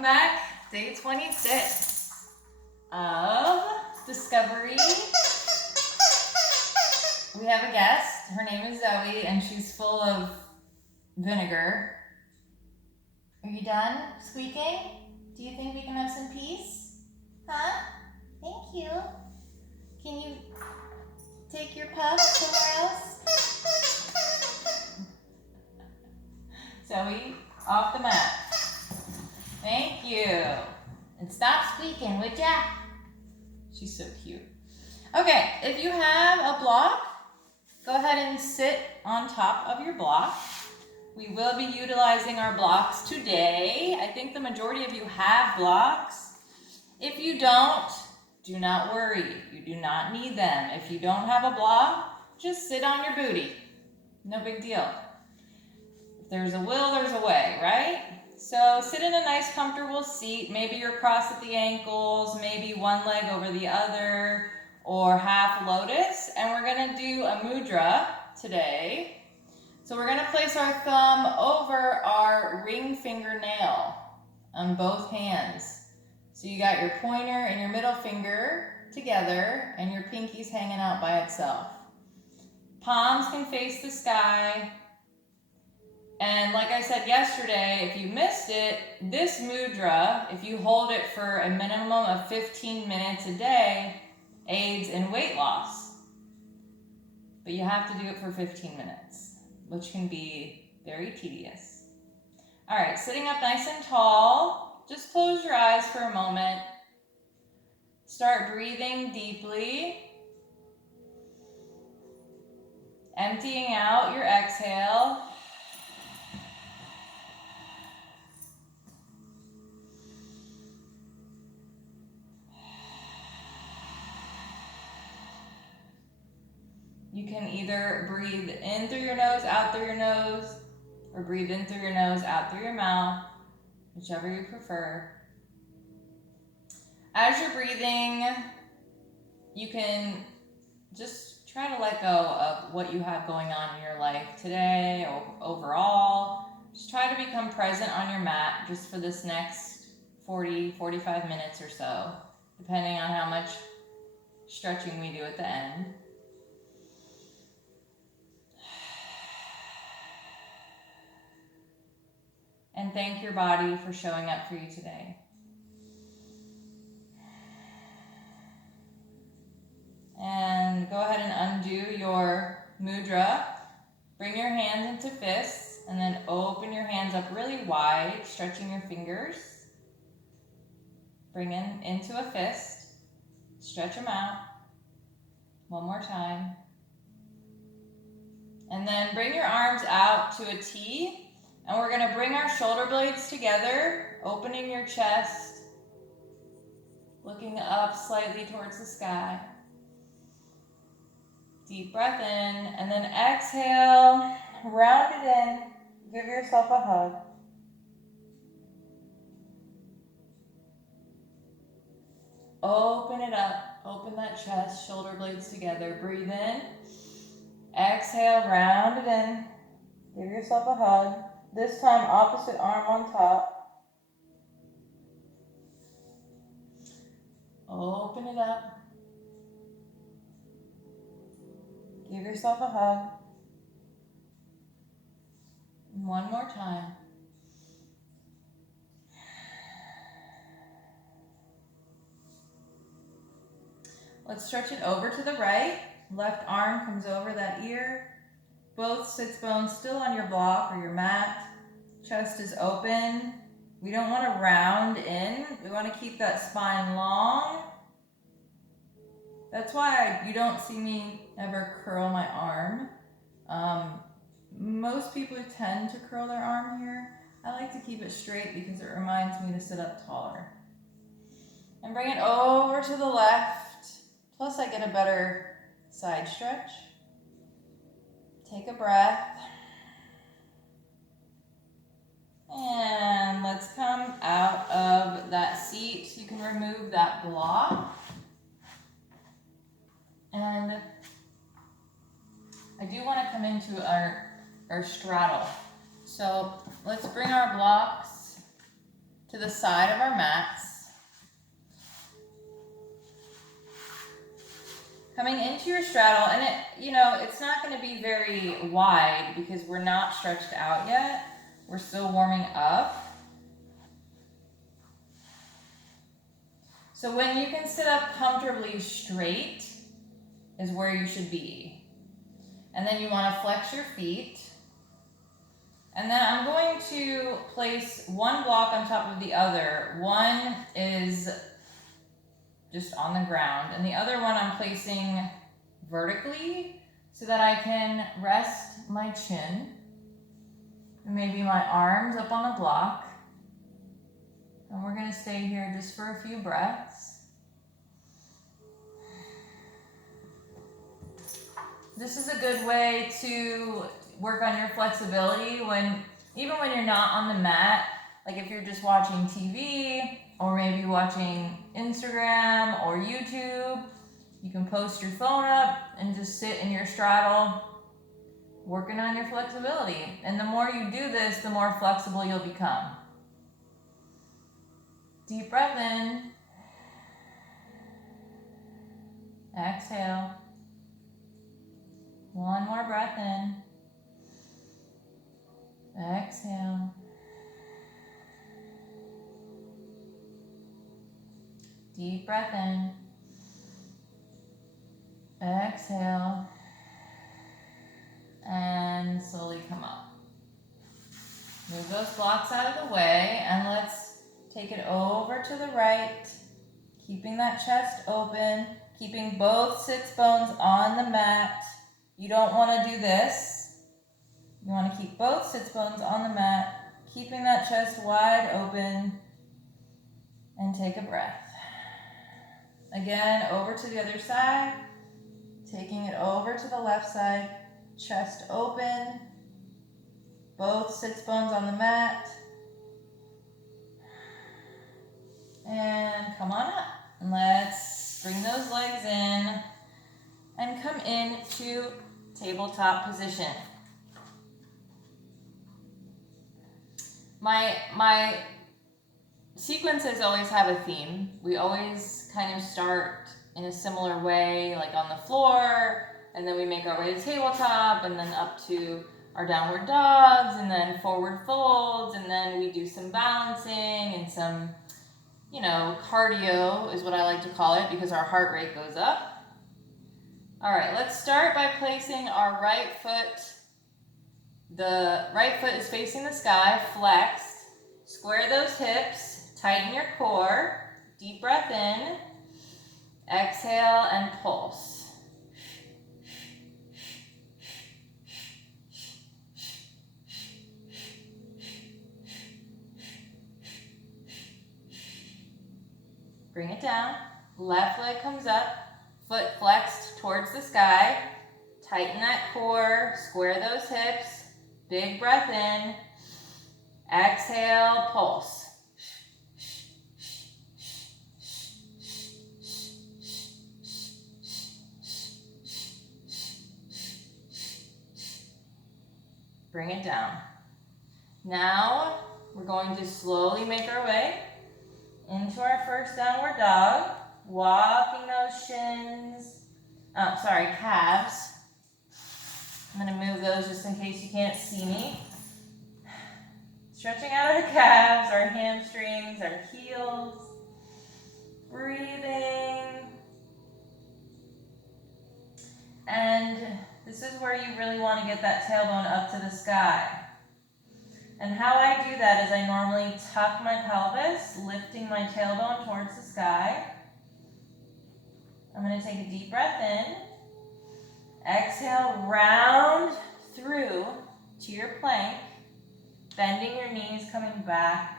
Welcome back. Day 26 of Discovery. We have a guest. Her name is Zoe, and she's full of vinegar. Are you done squeaking? Do you think we can have some peace? Huh? Thank you. Can you take your pup somewhere else? Zoe, off the mat. Thank you. And stop squeaking, would ya? She's so cute. Okay, if you have a block, go ahead and sit on top of your block. We will be utilizing our blocks today. I think the majority of you have blocks. If you don't, do not worry. You do not need them. If you don't have a block, just sit on your booty. No big deal. If there's a will, there's a way, right? So sit in a nice comfortable seat. Maybe you're crossed at the ankles, maybe one leg over the other, or half lotus. And we're gonna do a mudra today. So we're gonna place our thumb over our ring fingernail on both hands. So you got your pointer and your middle finger together and your pinky's hanging out by itself. Palms can face the sky. And like I said yesterday, if you missed it, this mudra, if you hold it for a minimum of 15 minutes a day, aids in weight loss. But you have to do it for 15 minutes, which can be very tedious. All right, sitting up nice and tall, just close your eyes for a moment. Start breathing deeply. Emptying out your exhale. You can either breathe in through your nose, out through your nose, or breathe in through your nose, out through your mouth, whichever you prefer. As you're breathing, you can just try to let go of what you have going on in your life today or overall. Just try to become present on your mat just for this next 45 minutes or so, depending on how much stretching we do at the end. And thank your body for showing up for you today. And go ahead and undo your mudra. Bring your hands into fists and then open your hands up really wide, stretching your fingers. Bring in into a fist. Stretch them out. One more time. And then bring your arms out to a T. And we're going to bring our shoulder blades together, opening your chest, looking up slightly towards the sky. Deep breath in, and then exhale, round it in, give yourself a hug. Open it up, open that chest, shoulder blades together, breathe in. Exhale, round it in, give yourself a hug. This time, opposite arm on top. Open it up. Give yourself a hug. And one more time. Let's stretch it over to the right. Left arm comes over that ear. Both sits bones still on your block or your mat. Chest is open. We don't want to round in. We want to keep that spine long. That's why you don't see me ever curl my arm. Most people tend to curl their arm here. I like to keep it straight because it reminds me to sit up taller. And bring it over to the left. Plus I get a better side stretch. Take a breath. And let's come out of that seat. You can remove that block. And I do want to come into our straddle. So let's bring our blocks to the side of our mats. Coming into your straddle, and it's not going to be very wide because we're not stretched out yet. We're still warming up. So when you can sit up comfortably straight is where you should be. And then you want to flex your feet. And then I'm going to place one block on top of the other. One is just on the ground, and the other one I'm placing vertically so that I can rest my chin and maybe my arms up on the block. And we're going to stay here just for a few breaths. This is a good way to work on your flexibility even when you're not on the mat. Like if you're just watching TV or maybe watching Instagram or YouTube, you can post your phone up and just sit in your straddle, working on your flexibility. And the more you do this, the more flexible you'll become. Deep breath in. Exhale. One more breath in. Exhale. Deep breath in. Exhale. And slowly come up. Move those blocks out of the way, and let's take it over to the right, keeping that chest open, keeping both sits bones on the mat. You don't want to do this. You want to keep both sits bones on the mat, keeping that chest wide open, and take a breath. Again, over to the other side, taking it over to the left side, chest open, both sits bones on the mat. And come on up. And let's bring those legs in and come into tabletop position. My sequences always have a theme. We always kind of start in a similar way, like on the floor, and then we make our way to tabletop, and then up to our downward dogs, and then forward folds, and then we do some balancing and some cardio is what I like to call it because our heart rate goes up. All right, let's start by placing our right foot. The right foot is facing the sky, flexed. Square those hips, tighten your core. Deep breath in. Exhale and pulse. Bring it down. Left leg comes up. Foot flexed towards the sky. Tighten that core. Square those hips. Big breath in. Exhale, pulse. Bring it down. Now we're going to slowly make our way into our first downward dog, walking those calves. I'm going to move those just in case you can't see me. Stretching out our calves, our hamstrings, our heels. Breathing. And this is where you really want to get that tailbone up to the sky. And how I do that is I normally tuck my pelvis, lifting my tailbone towards the sky. I'm going to take a deep breath in. Exhale, round through to your plank, bending your knees, coming back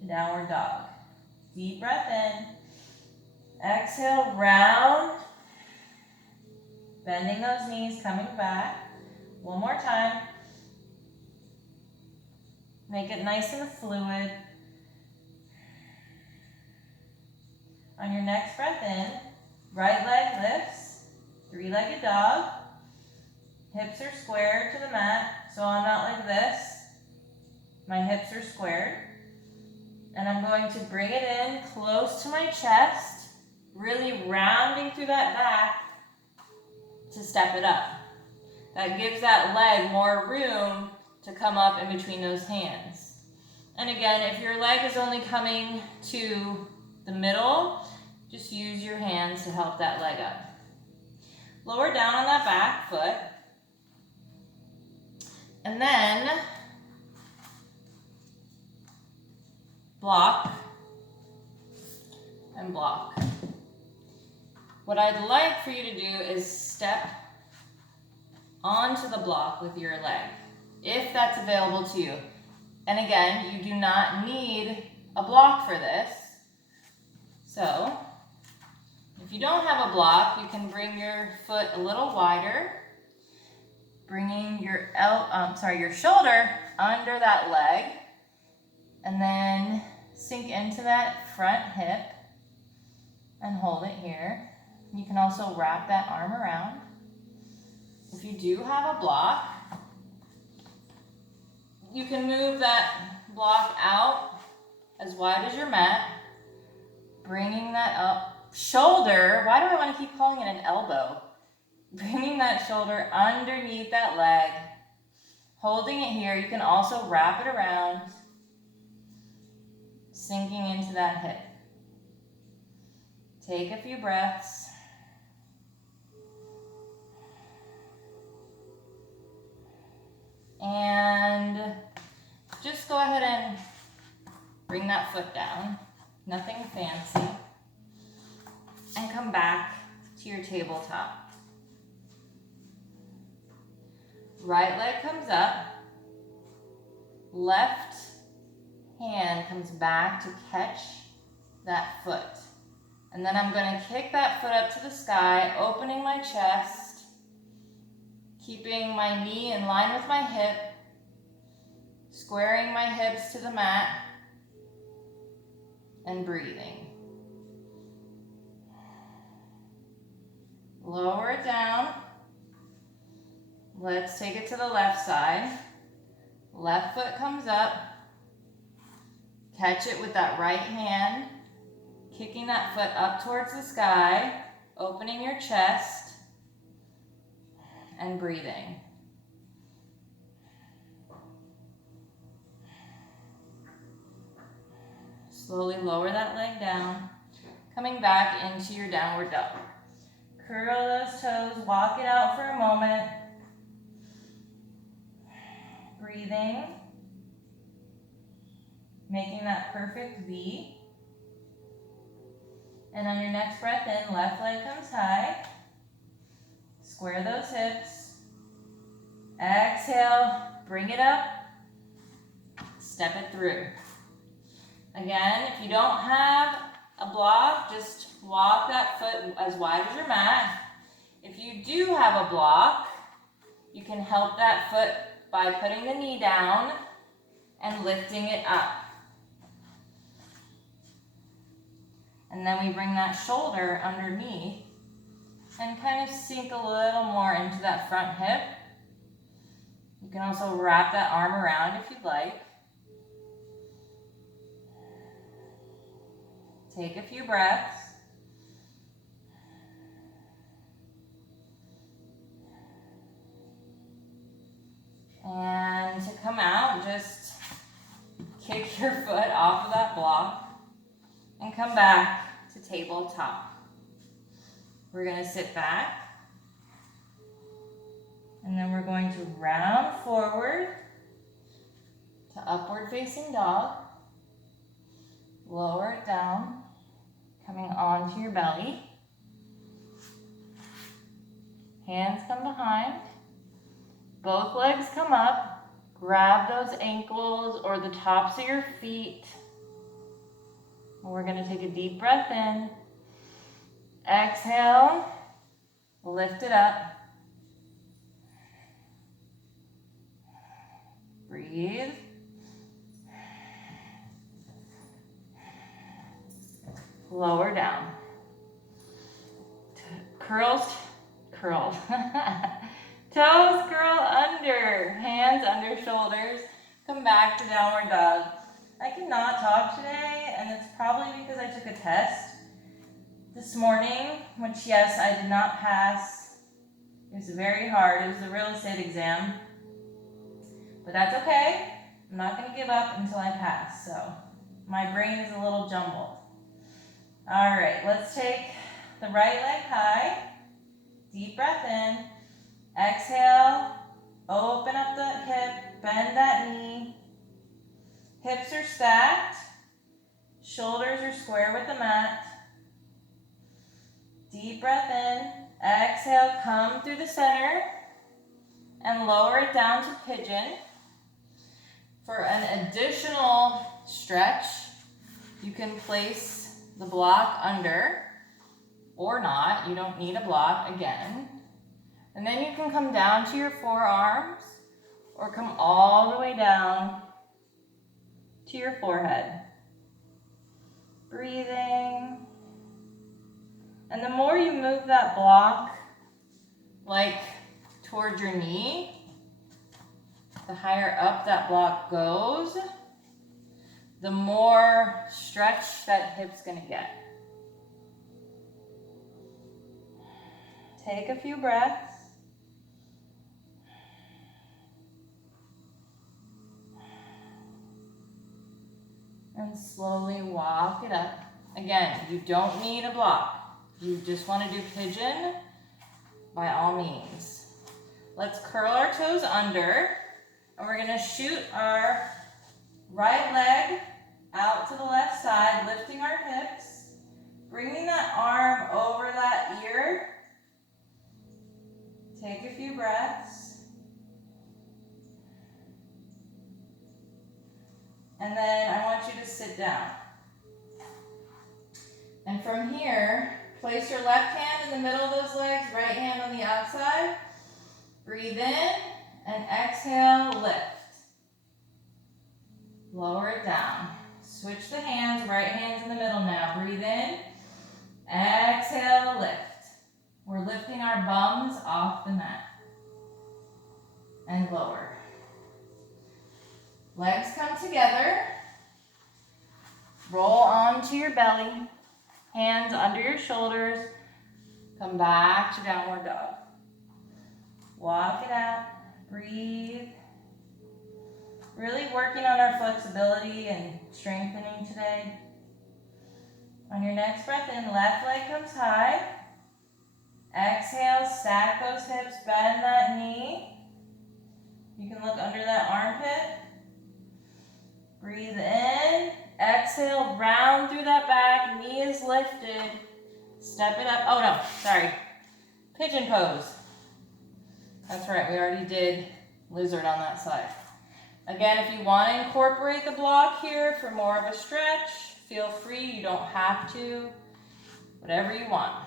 to downward dog. Deep breath in. Exhale, round, bending those knees, coming back. One more time. Make it nice and fluid. On your next breath in, right leg lifts, three-legged dog. Hips are squared to the mat, so I'm not like this. My hips are squared. And I'm going to bring it in close to my chest, really rounding through that back to step it up. That gives that leg more room to come up in between those hands. And again, if your leg is only coming to the middle, just use your hands to help that leg up. Lower down on that back foot. And then block and block. What I'd like for you to do is step onto the block with your leg, if that's available to you. And again, you do not need a block for this. So, if you don't have a block, you can bring your foot a little wider, bringing your shoulder under that leg, and then sink into that front hip and hold it here. You can also wrap that arm around. If you do have a block, you can move that block out as wide as your mat, bringing that up. Shoulder, why do I want to keep calling it an elbow? Bringing that shoulder underneath that leg, holding it here. You can also wrap it around, sinking into that hip. Take a few breaths. And just go ahead and bring that foot down. Nothing fancy. And come back to your tabletop. Right leg comes up. Left hand comes back to catch that foot. And then I'm going to kick that foot up to the sky, opening my chest, keeping my knee in line with my hip, squaring my hips to the mat, and breathing. Lower it down. Let's take it to the left side. Left foot comes up. Catch it with that right hand, kicking that foot up towards the sky, opening your chest, and breathing. Slowly lower that leg down, coming back into your downward dog. Curl those toes, walk it out for a moment. Breathing, making that perfect V. And on your next breath in, left leg comes high. Square those hips. Exhale, bring it up. Step it through. Again, if you don't have a block, just walk that foot as wide as your mat. If you do have a block, you can help that foot by putting the knee down and lifting it up. And then we bring that shoulder underneath and kind of sink a little more into that front hip. You can also wrap that arm around if you'd like. Take a few breaths. And to come out, just kick your foot off of that block and come back to tabletop. We're going to sit back. And then we're going to round forward to upward facing dog. Lower it down, coming onto your belly. Hands come behind. Both legs come up. Grab those ankles or the tops of your feet. And we're going to take a deep breath in. Exhale. Lift it up. Breathe. Lower down. Curl. Toes curl under. Hands under shoulders. Come back to downward dog. I cannot talk today, and it's probably because I took a test this morning, which, yes, I did not pass. It was very hard. It was the real estate exam. But that's okay. I'm not going to give up until I pass, so my brain is a little jumbled. All right, let's take the right leg high. Deep breath in. Exhale. Open up the hip. Bend that knee. Hips are stacked. Shoulders are square with the mat. Deep breath in. Exhale, come through the center and lower it down to pigeon. For an additional stretch, you can place the block under or not. You don't need a block again. And then you can come down to your forearms or come all the way down to your forehead. Breathing. And the more you move that block, like towards your knee, the higher up that block goes, the more stretch that hip's gonna get. Take a few breaths. And slowly walk it up. Again, you don't need a block. You just want to do pigeon, by all means. Let's curl our toes under, and we're going to shoot our right leg out to the left side, lifting our hips, bringing that arm over that ear. Take a few breaths. And then I want you to sit down. And from here, place your left hand in the middle of those legs, right hand on the outside. Breathe in and exhale, lift. Lower it down. Switch the hands, right hand's in the middle now. Breathe in, exhale, lift. We're lifting our bums off the mat. And lower. Legs come together. Roll onto your belly. Hands under your shoulders. Come back to downward dog. Walk it out. Breathe. Really working on our flexibility and strengthening today. On your next breath in, left leg comes high. Exhale, stack those hips, bend that knee. You can look under that armpit. Breathe in. Exhale, round through that back. Knee is lifted. Step it up. Oh, no. Sorry. Pigeon pose. That's right. We already did lizard on that side. Again, if you want to incorporate the block here for more of a stretch, feel free. You don't have to. Whatever you want.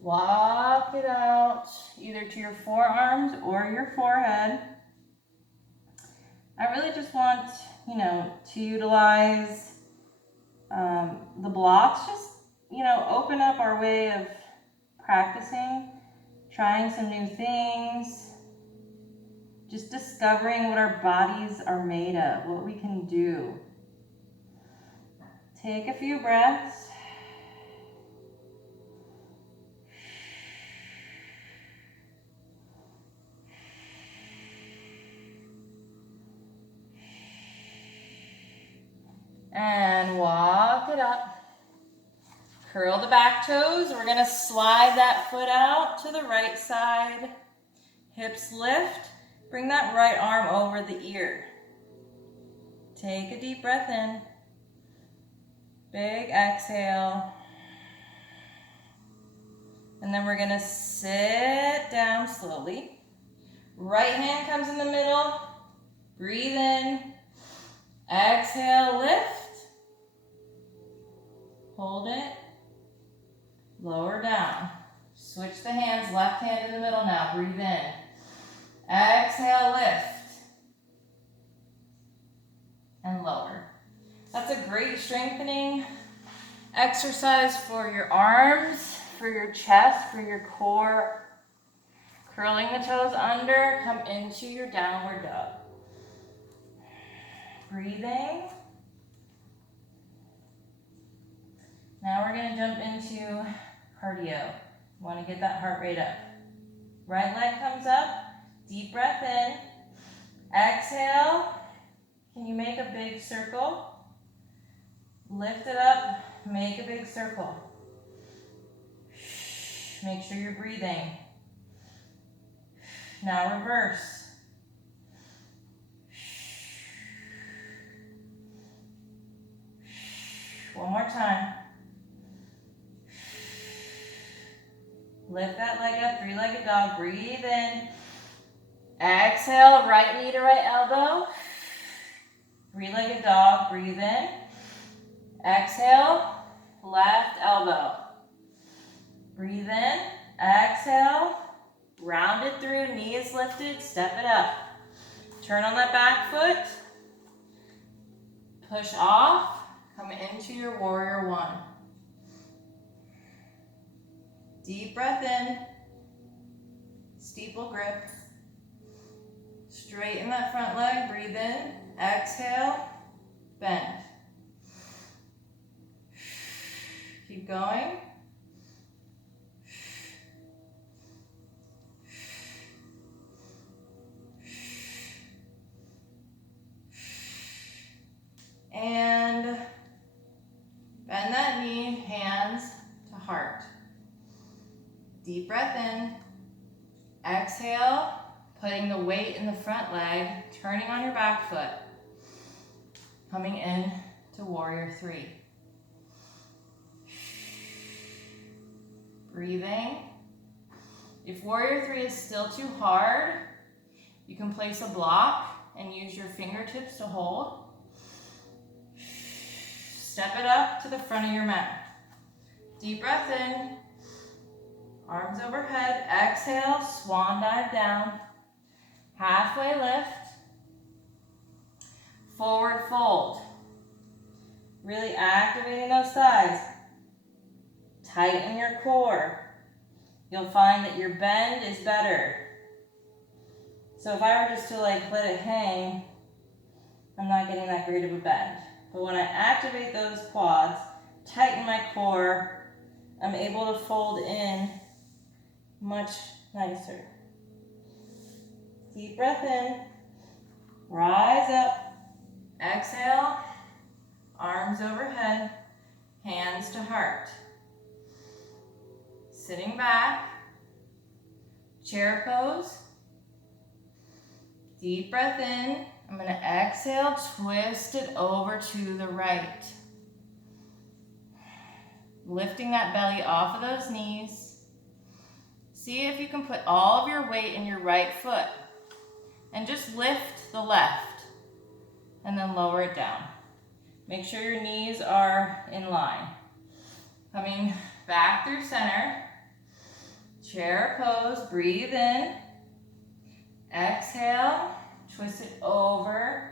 Walk it out either to your forearms or your forehead. I really just want, to utilize the blocks. Just, open up our way of practicing, trying some new things, just discovering what our bodies are made of, what we can do. Take a few breaths. And walk it up. Curl the back toes. We're going to slide that foot out to the right side. Hips lift. Bring that right arm over the ear. Take a deep breath in. Big exhale. And then we're going to sit down slowly. Right hand comes in the middle. Breathe in. Exhale, lift. Hold it. Lower down. Switch the hands, left hand in the middle now. Breathe in. Exhale, lift. And lower. That's a great strengthening exercise for your arms, for your chest, for your core. Curling the toes under, come into your downward dog. breathing. Now we're gonna jump into cardio. You wanna get that heart rate up. Right leg comes up, deep breath in. Exhale, can you make a big circle? Lift it up, make a big circle. Make sure you're breathing. Now reverse. One more time. Lift that leg up, three-legged dog, breathe in. Exhale, right knee to right elbow. Three-legged dog, breathe in. Exhale, left elbow. Breathe in, exhale, round it through, knees lifted, step it up. Turn on that back foot. Push off, come into your warrior one. Deep breath in, steeple grip. Straighten that front leg, breathe in, exhale, bend. Keep going. And bend that knee, hands to heart. Deep breath in, exhale, putting the weight in the front leg, turning on your back foot, coming in to warrior three. Breathing. If warrior three is still too hard, you can place a block and use your fingertips to hold. Step it up to the front of your mat. Deep breath in, arms overhead, exhale, swan dive down, halfway lift, forward fold. Really activating those thighs. Tighten your core. You'll find that your bend is better. So if I were just to let it hang, I'm not getting that great of a bend. But when I activate those quads, tighten my core, I'm able to fold in much nicer. Deep breath in, rise up, exhale, arms overhead, hands to heart. Sitting back, chair pose. Deep breath in. I'm going to exhale, twist it over to the right. Lifting that belly off of those knees. See if you can put all of your weight in your right foot. And just lift the left. And then lower it down. Make sure your knees are in line. Coming back through center. Chair pose, breathe in. Exhale. Twist it over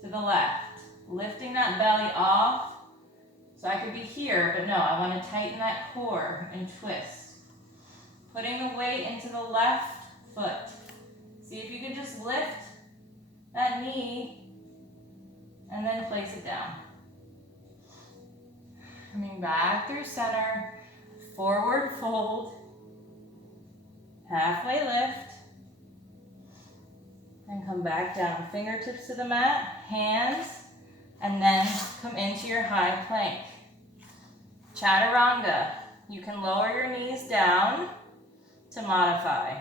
to the left. Lifting that belly off. So I could be here, but no, I want to tighten that core and twist. Putting the weight into the left foot. See if you can just lift that knee and then place it down. Coming back through center. Forward fold. Halfway lift. And come back down, fingertips to the mat, hands, and then come into your high plank. Chaturanga. You can lower your knees down to modify.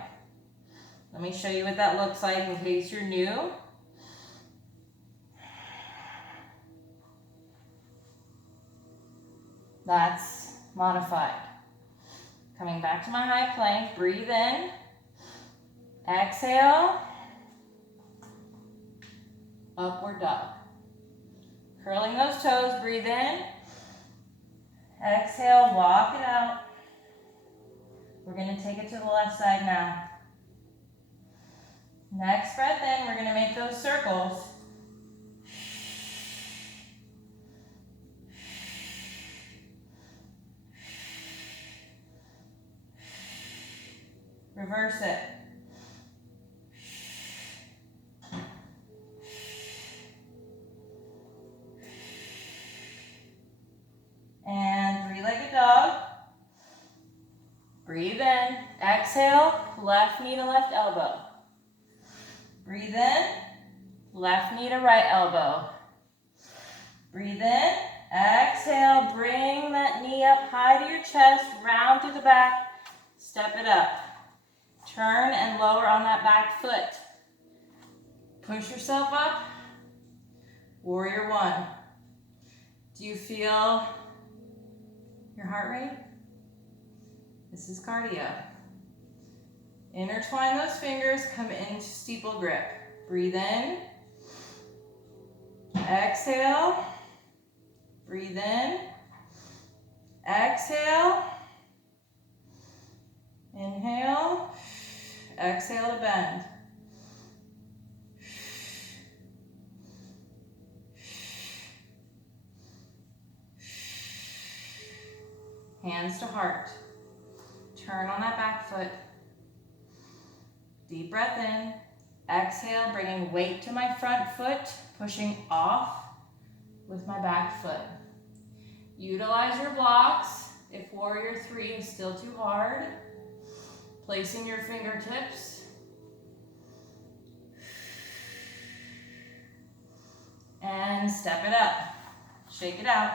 Let me show you what that looks like in case you're new. That's modified. Coming back to my high plank, breathe in, exhale, upward dog. Curling those toes, breathe in. Exhale, walk it out. We're going to take it to the left side now. Next breath in, we're going to make those circles. Reverse it. Exhale, left knee to left elbow. Breathe in, left knee to right elbow. Breathe in, exhale, bring that knee up high to your chest, round through the back, step it up. Turn and lower on that back foot. Push yourself up, warrior one. Do you feel your heart rate? This is cardio. Intertwine those fingers, come into steeple grip. Breathe in. Exhale. Breathe in. Exhale. Inhale. Exhale to bend. Hands to heart. Turn on that back foot. Deep breath in. Exhale, bringing weight to my front foot, pushing off with my back foot. Utilize your blocks. If warrior three is still too hard, placing your fingertips. And step it up. Shake it out.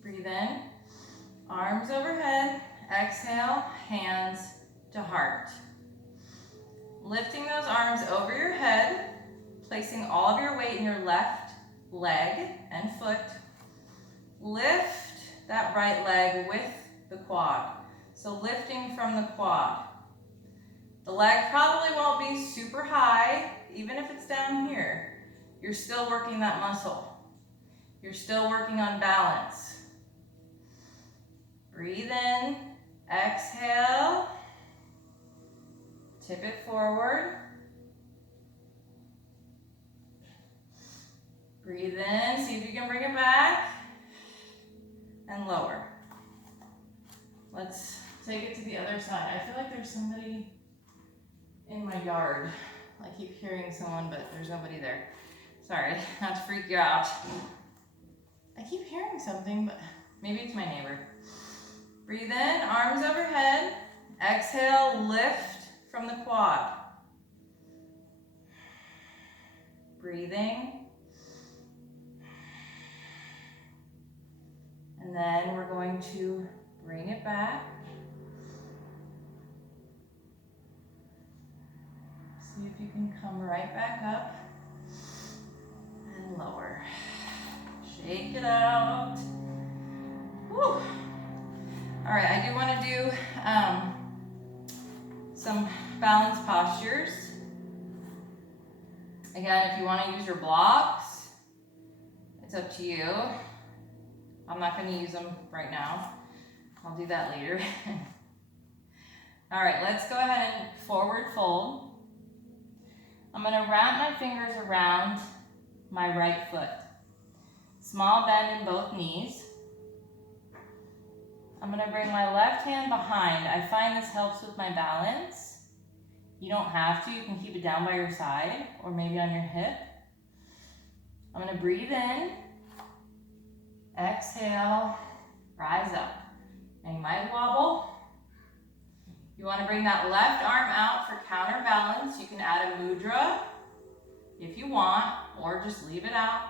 Breathe in, arms overhead, exhale, hands to heart. Lifting those arms over your head, placing all of your weight in your left leg and foot. Lift that right leg with the quad. So lifting from the quad. The leg probably won't be super high, even if it's down here. You're still working that muscle. You're still working on balance. Breathe in, exhale, tip it forward. Breathe in, see if you can bring it back, and lower. Let's take it to the other side. I feel like there's somebody in my yard. I keep hearing someone, but there's nobody there. Sorry, not to freak you out. I keep hearing something, but maybe it's my neighbor. Breathe in, arms overhead. Exhale, lift from the quad. Breathing. And then we're going to bring it back. See if you can come right back up and lower. Shake it out. Woo. All right, I do want to do some balance postures. Again, if you want to use your blocks, it's up to you. I'm not going to use them right now. I'll do that later. All right, let's go ahead and forward fold. I'm going to wrap my fingers around my right foot. Small bend in both knees. I'm going to bring my left hand behind. I find this helps with my balance. You don't have to. You can keep it down by your side or maybe on your hip. I'm going to breathe in. Exhale. Rise up. And you might wobble. You want to bring that left arm out for counterbalance. You can add a mudra if you want, or just leave it out.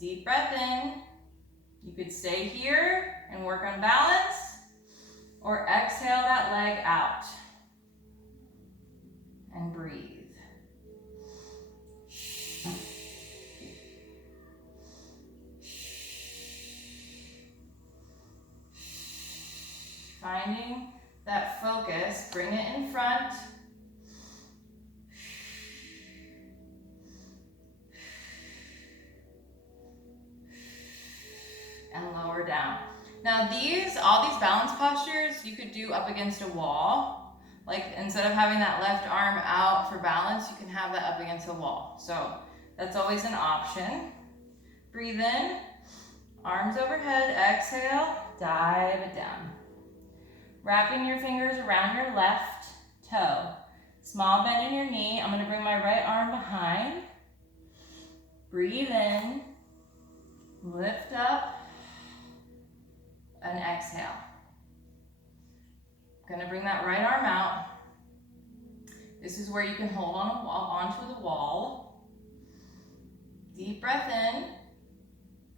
Deep breath in. You could stay here and work on balance, or exhale that leg out and breathe. Finding that focus, bring it in front. And lower down. Now all these balance postures, you could do up against a wall. Like instead of having that left arm out for balance, you can have that up against a wall. So that's always an option. Breathe in, arms overhead, exhale, dive it down. Wrapping your fingers around your left toe. Small bend in your knee. I'm gonna bring my right arm behind. Breathe in, lift up, and exhale. Gonna bring that right arm out. This is where you can hold on onto the wall. Deep breath in,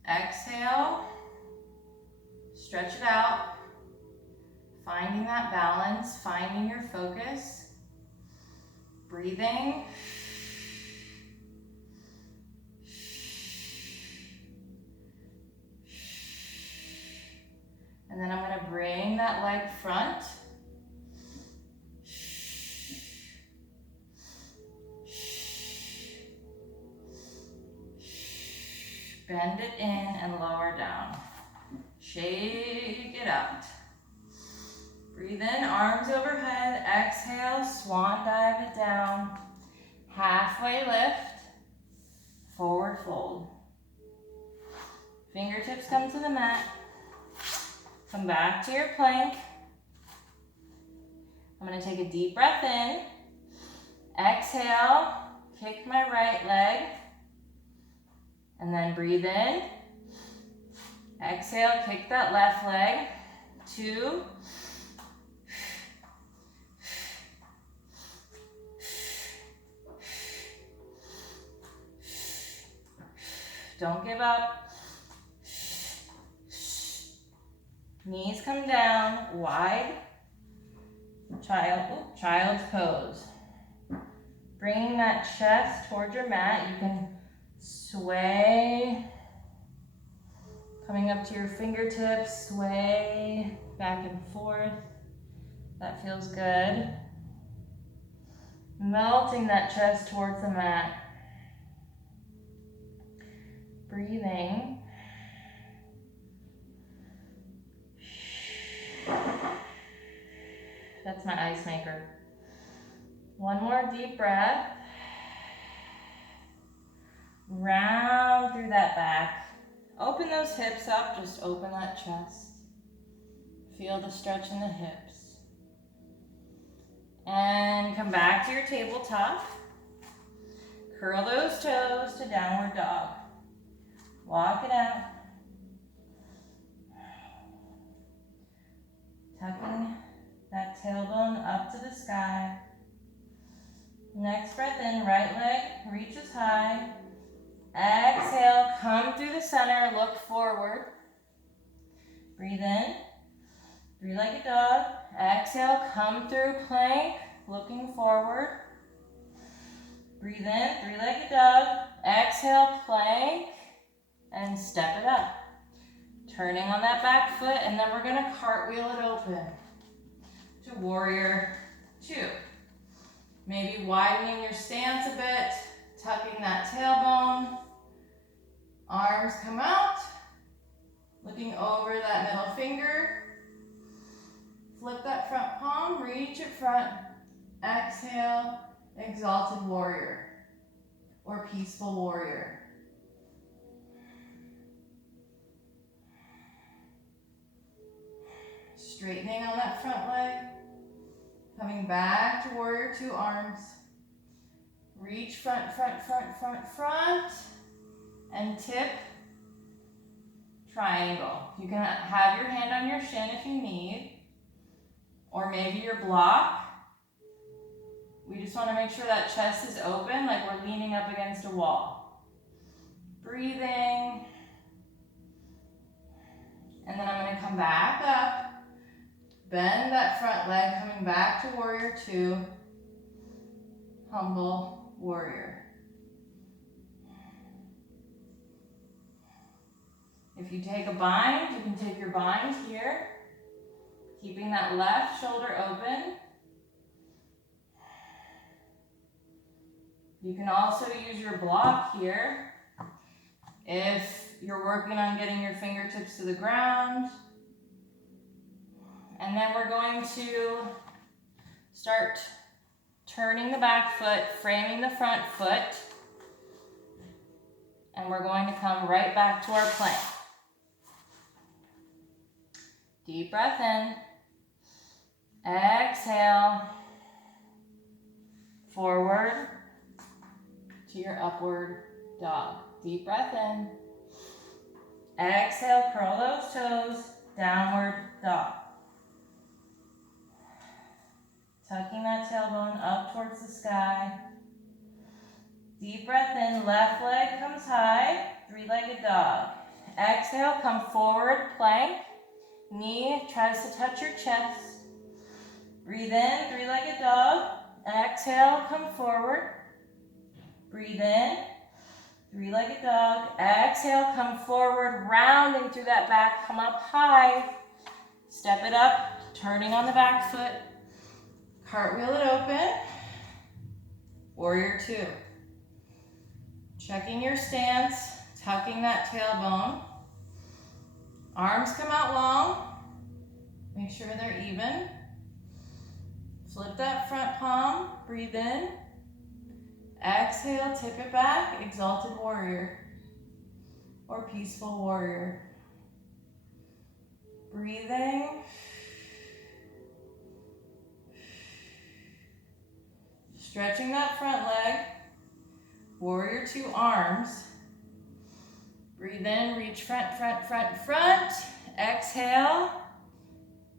exhale, stretch it out, finding that balance, finding your focus, breathing. And then I'm going to bring that leg front. Bend it in and lower down. Shake it out. Breathe in, arms overhead. Exhale, swan dive it down. Halfway lift, forward fold. Fingertips come to the mat. Come back to your plank. I'm going to take a deep breath in. Exhale, kick my right leg. And then breathe in. Exhale, kick that left leg. 2. Don't give up. Knees come down, wide. Child's pose. Bringing that chest towards your mat. You can sway, coming up to your fingertips, sway back and forth. That feels good. Melting that chest towards the mat. Breathing. That's my ice maker. One more deep breath. Round through that back. Open those hips up, just open that chest. Feel the stretch in the hips. And come back to your tabletop. Curl those toes to downward dog. Walk it out. Tucking that tailbone up to the sky. Next breath in, right leg reaches high. Exhale, come through the center, look forward. Breathe in, three-legged dog. Exhale, come through plank, looking forward. Breathe in, three-legged dog. Exhale, plank, and step it up. Turning on that back foot, and then we're gonna cartwheel it open to warrior 2. Maybe widening your stance a bit, tucking that tailbone. Arms come out, looking over that middle finger. Flip that front palm, reach it front. Exhale, exalted warrior or peaceful warrior. Straightening on that front leg. Coming back to warrior 2, arms. Reach front, front, front, front, front. And tip, triangle. You can have your hand on your shin if you need. Or maybe your block. We just want to make sure that chest is open, like we're leaning up against a wall. Breathing. And then I'm going to come back up. Bend that front leg, coming back to warrior 2. Humble warrior. If you take a bind, you can take your bind here, keeping that left shoulder open. You can also use your block here if you're working on getting your fingertips to the ground. And then we're going to start turning the back foot, framing the front foot, and we're going to come right back to our plank. Deep breath in. Exhale. Forward to your upward dog. Deep breath in. Exhale, curl those toes. downward dog. Tucking that tailbone up towards the sky. Deep breath in, left leg comes high, three-legged dog. Exhale, come forward, plank. Knee tries to touch your chest. Breathe in, three-legged dog. Exhale, come forward. Breathe in, three-legged dog. Exhale, come forward, rounding through that back, come up high. Step it up, turning on the back foot. Cartwheel it open. Warrior two. Checking your stance, tucking that tailbone. Arms come out long. Make sure they're even. Flip that front palm, breathe in. Exhale, tip it back, exalted warrior or peaceful warrior. Breathing. Stretching that front leg. Warrior two arms. Breathe in, reach front, front, front, front. Exhale,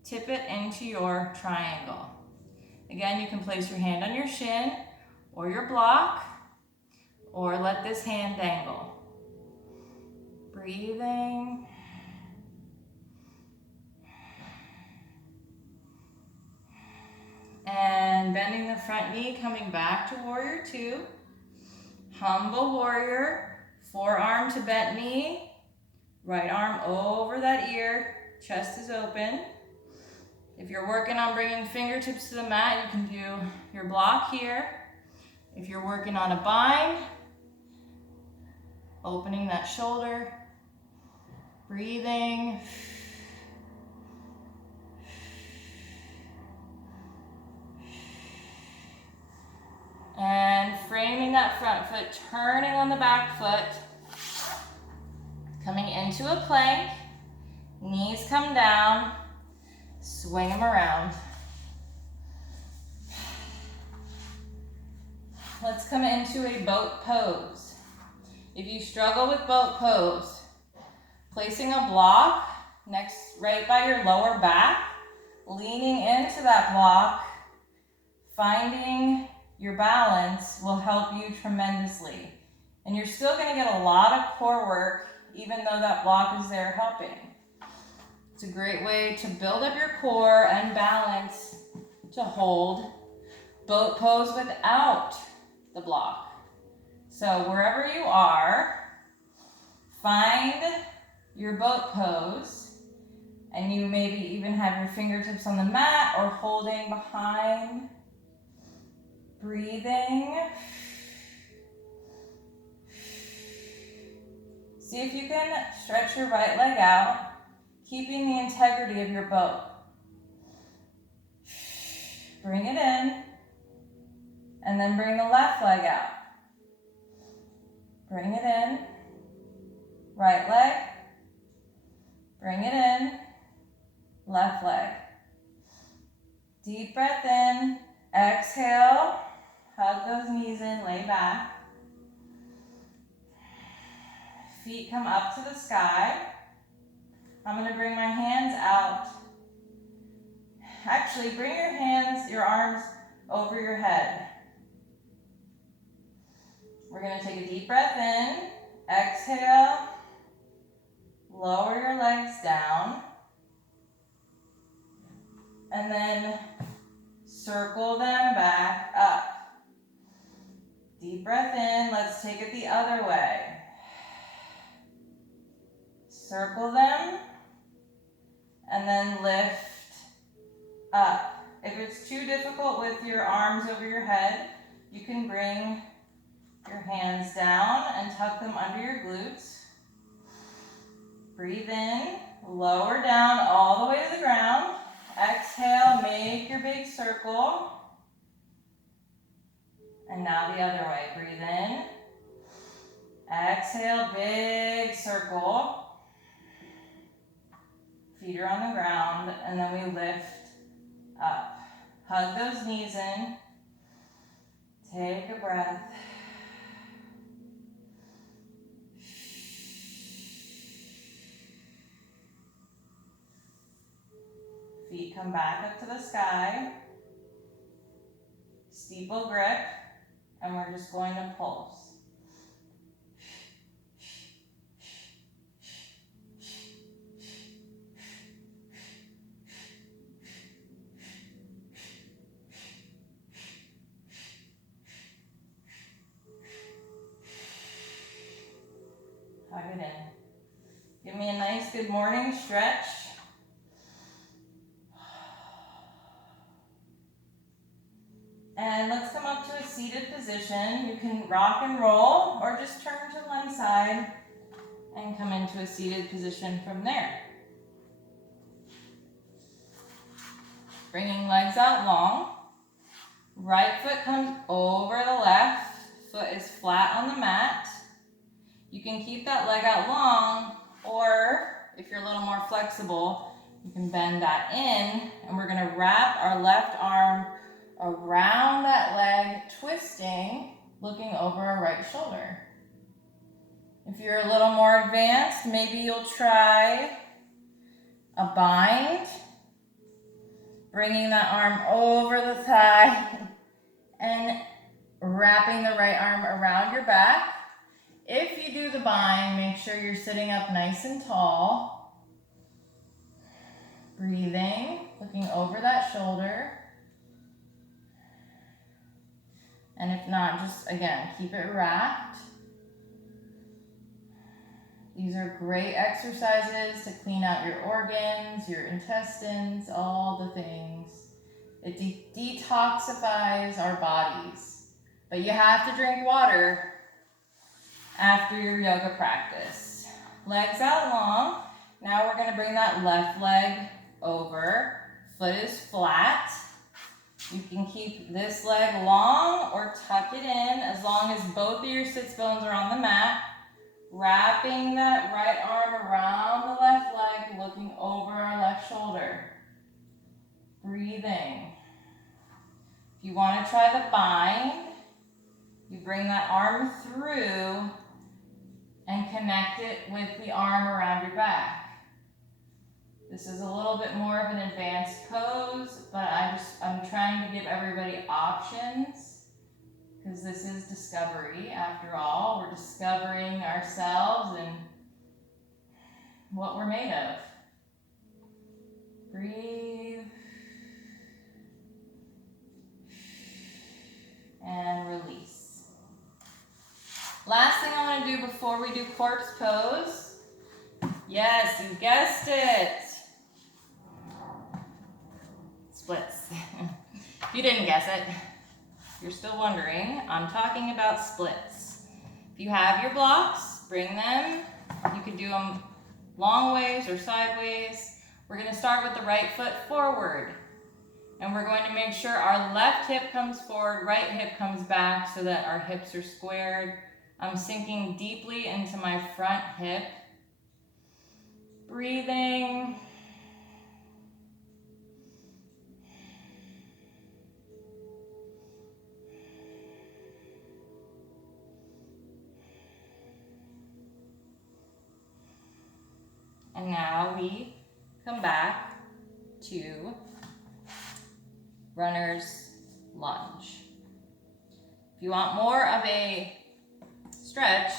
tip it into your triangle. Again, you can place your hand on your shin or your block, or let this hand dangle. Breathing. And bending the front knee, coming back to warrior two. Humble warrior, forearm to bent knee, right arm over that ear, chest is open. If you're working on bringing fingertips to the mat, you can do your block here. If you're working on a bind, opening that shoulder, breathing. And framing that front foot, turning on the back foot, coming into a plank, knees come down, swing them around. Let's come into a boat pose. If you struggle with boat pose, placing a block right by your lower back, leaning into that block, finding your balance will help you tremendously. And you're still going to get a lot of core work even though that block is there helping. It's a great way to build up your core and balance to hold boat pose without the block. So wherever you are, find your boat pose, and you maybe even have your fingertips on the mat or holding behind. Breathing. See if you can stretch your right leg out, keeping the integrity of your boat. Bring it in, and then bring the left leg out. Bring it in, right leg, bring it in, left leg. Deep breath in, exhale, hug those knees in, lay back. Feet come up to the sky. I'm going to bring my hands out. Actually, bring your arms over your head. We're going to take a deep breath in. Exhale. Lower your legs down. And then circle them back up. Deep breath in. Let's take it the other way. Circle them. And then lift up. If it's too difficult with your arms over your head, you can bring your hands down and tuck them under your glutes. Breathe in, lower down all the way to the ground. Exhale, make your big circle. And now the other way. Breathe in. Exhale, big circle. Feet are on the ground, and then we lift up. Hug those knees in. Take a breath. come back up to the sky. Steeple grip, and we're just going to pulse. Hug it in. Give me a nice good morning stretch. And let's come up to a seated position. You can rock and roll or just turn to one side and come into a seated position from there. Bringing legs out long. Right foot comes over the left. Foot is flat on the mat. You can keep that leg out long, or if you're a little more flexible, you can bend that in, and we're gonna wrap our left arm around that leg, twisting, looking over our right shoulder. If you're a little more advanced, maybe you'll try a bind, bringing that arm over the thigh and wrapping the right arm around your back. If you do the bind, make sure you're sitting up nice and tall. Breathing, looking over that shoulder. And if not, just again, keep it wrapped. These are great exercises to clean out your organs, your intestines, all the things. It detoxifies our bodies. But you have to drink water after your yoga practice. Legs out long. Now we're gonna bring that left leg over. Foot is flat. You can keep this leg long or tuck it in as long as both of your sits bones are on the mat. Wrapping that right arm around the left leg, looking over our left shoulder. Breathing. If you want to try the bind, you bring that arm through and connect it with the arm around your back. This is a little bit more of an advanced pose, but I'm trying to give everybody options because this is discovery after all. We're discovering ourselves and what we're made of. Breathe. And release. Last thing I want to do before we do corpse pose. Yes, you guessed it. Splits. If you didn't guess it, you're still wondering, I'm talking about splits. If you have your blocks, bring them. You can do them long ways or sideways. We're going to start with the right foot forward. And we're going to make sure our left hip comes forward, right hip comes back so that our hips are squared. I'm sinking deeply into my front hip. Breathing. And now we come back to runner's lunge. If you want more of a stretch,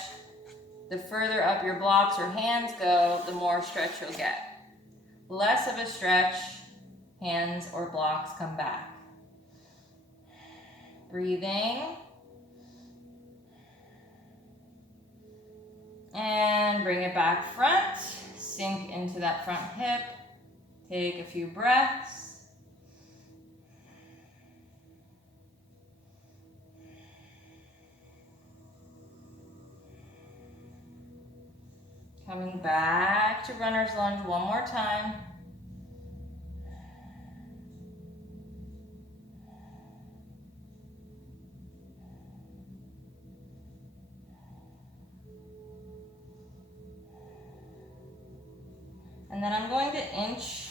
the further up your blocks or hands go, the more stretch you'll get. Less of a stretch, hands or blocks come back. Breathing. And bring it back front. Sink into that front hip. Take a few breaths. Coming back to runner's lunge one more time. And then I'm going to inch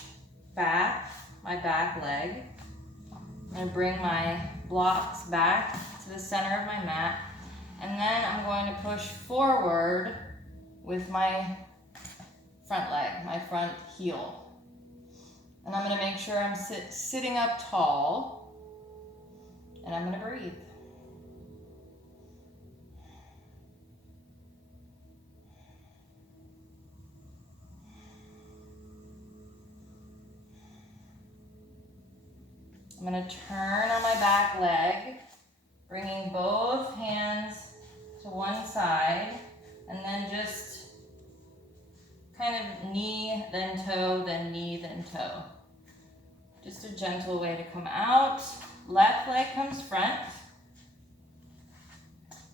back my back leg. I'm going to bring my blocks back to the center of my mat. And then I'm going to push forward with my front leg, my front heel. And I'm going to make sure I'm sitting up tall. And I'm going to breathe. I'm going to turn on my back leg, bringing both hands to one side, and then just kind of knee, then toe, then knee, then toe. Just a gentle way to come out. Left leg comes front,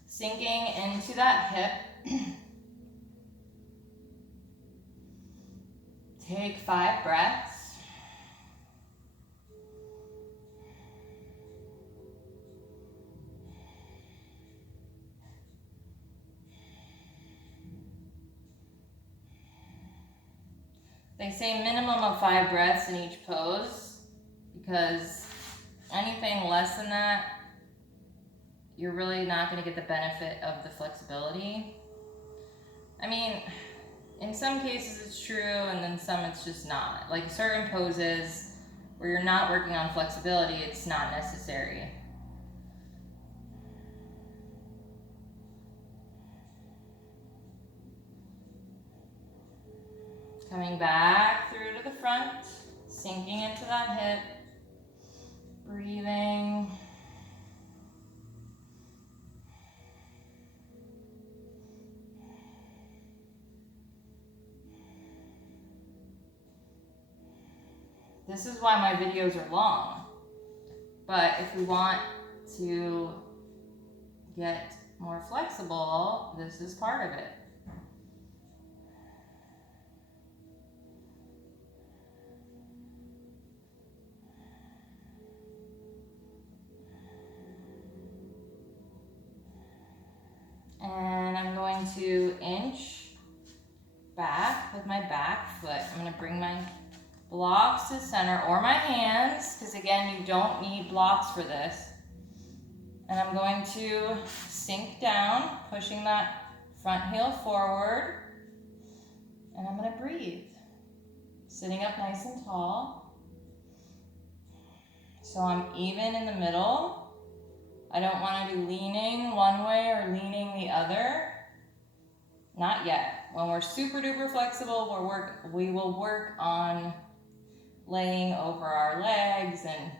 sinking into that hip. Take 5 breaths. They say minimum of 5 breaths in each pose, because anything less than that, you're really not going to get the benefit of the flexibility. I mean, in some cases it's true, and then some it's just not. Like certain poses where you're not working on flexibility, it's not necessary. Coming back through to the front, sinking into that hip, breathing. This is why my videos are long. But if we want to get more flexible, this is part of it. And I'm going to inch back with my back foot. I'm going to bring my blocks to the center, or my hands, because again, you don't need blocks for this. And I'm going to sink down, pushing that front heel forward. And I'm going to breathe. Sitting up nice and tall. So I'm even in the middle. I don't want to be leaning one way or leaning the other. Not yet. When we're super duper flexible, we will work on laying over our legs and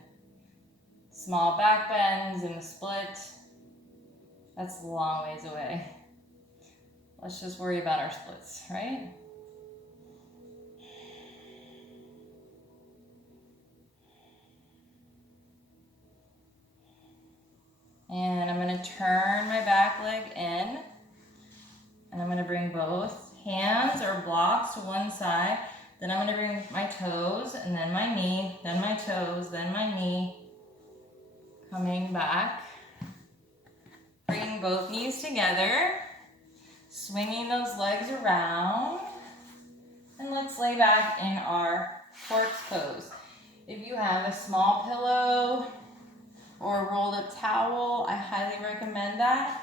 small back bends and the split. That's a long ways away. Let's just worry about our splits, right? And I'm going to turn my back leg in, and I'm going to bring both hands or blocks to one side. Then I'm going to bring my toes, and then my knee, then my toes, then my knee. Coming back. Bringing both knees together. Swinging those legs around. And let's lay back in our corpse pose. If you have a small pillow or a rolled up towel, I highly recommend that.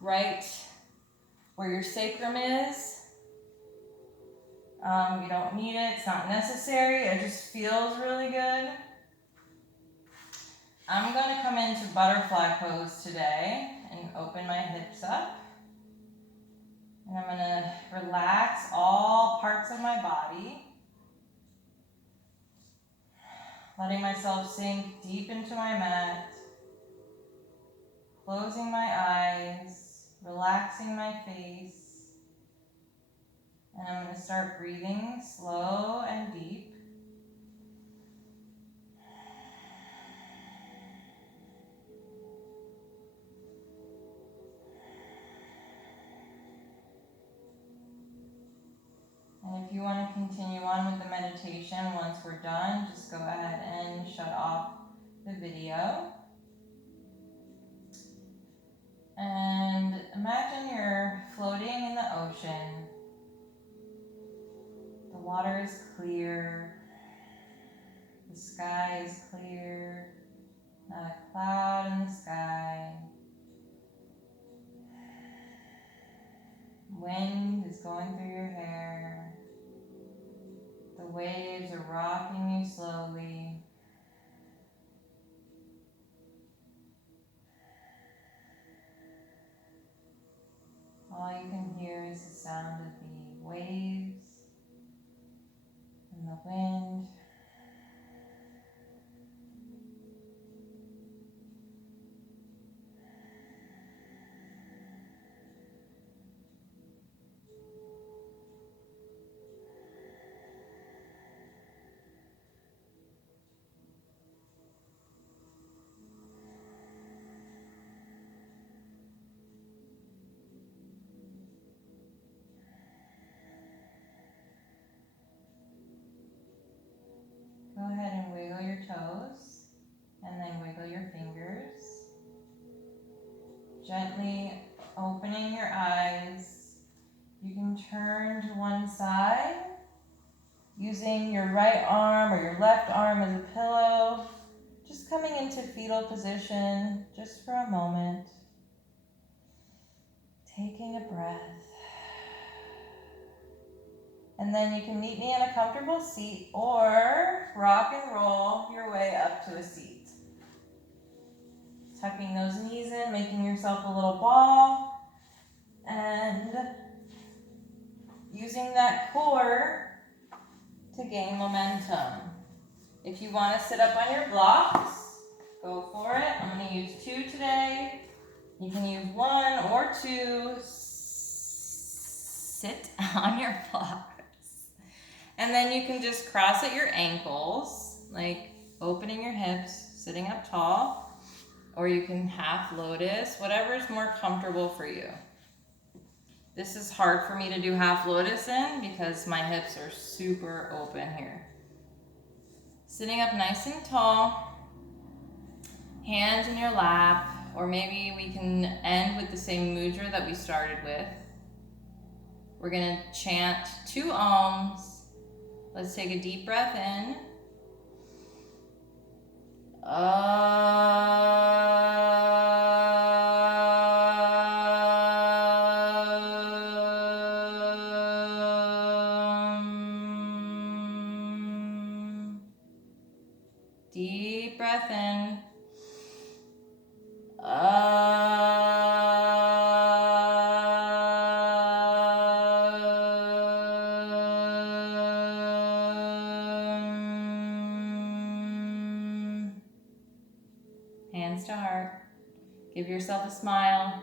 Right where your sacrum is. You don't need it, it's not necessary, it just feels really good. I'm going to come into butterfly pose today and open my hips up. And I'm going to relax all parts of my body. Letting myself sink deep into my mat. Closing my eyes, relaxing my face. And I'm going to start breathing slow and deep. And if you want to continue on with the meditation once we're done, just go ahead and shut off the video. And imagine you're floating in the ocean. The water is clear. The sky is clear. Not a cloud in the sky. Wind is going through your hair. The waves are rocking you slowly. All you can hear is the sound of the waves and the wind. Go ahead and wiggle your toes and then wiggle your fingers. Gently opening your eyes. You can turn to one side using your right arm or your left arm as a pillow. Just coming into fetal position just for a moment. Taking a breath. And then you can meet me in a comfortable seat or rock and roll your way up to a seat. Tucking those knees in, making yourself a little ball, and using that core to gain momentum. If you want to sit up on your blocks, go for it. I'm going to use 2 today. You can use 1 or 2. Sit on your blocks. And then you can just cross at your ankles, like opening your hips, sitting up tall, or you can half lotus, whatever is more comfortable for you. This is hard for me to do half lotus in because my hips are super open here. Sitting up nice and tall, hands in your lap, or maybe we can end with the same mudra that we started with. We're gonna chant 2 Oms. Let's take a deep breath in. Deep breath in. Hands to heart. Give yourself a smile.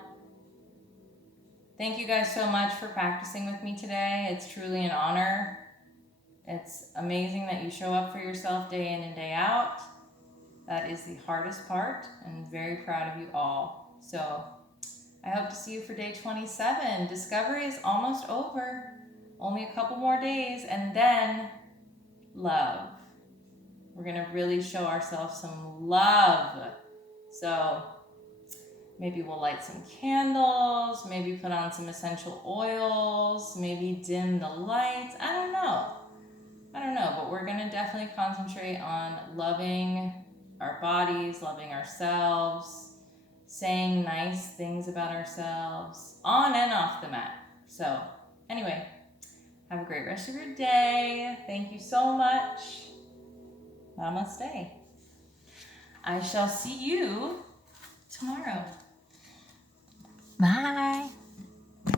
Thank you guys so much for practicing with me today. It's truly an honor. It's amazing that you show up for yourself day in and day out. That is the hardest part, and I'm very proud of you all. So I hope to see you for day 27. Discovery is almost over. Only a couple more days, and then love. We're gonna really show ourselves some love. So maybe we'll light some candles, maybe put on some essential oils, maybe dim the lights. I don't know, but we're gonna definitely concentrate on loving our bodies, loving ourselves, saying nice things about ourselves, on and off the mat. So anyway, have a great rest of your day. Thank you so much. Namaste. I shall see you tomorrow. Bye.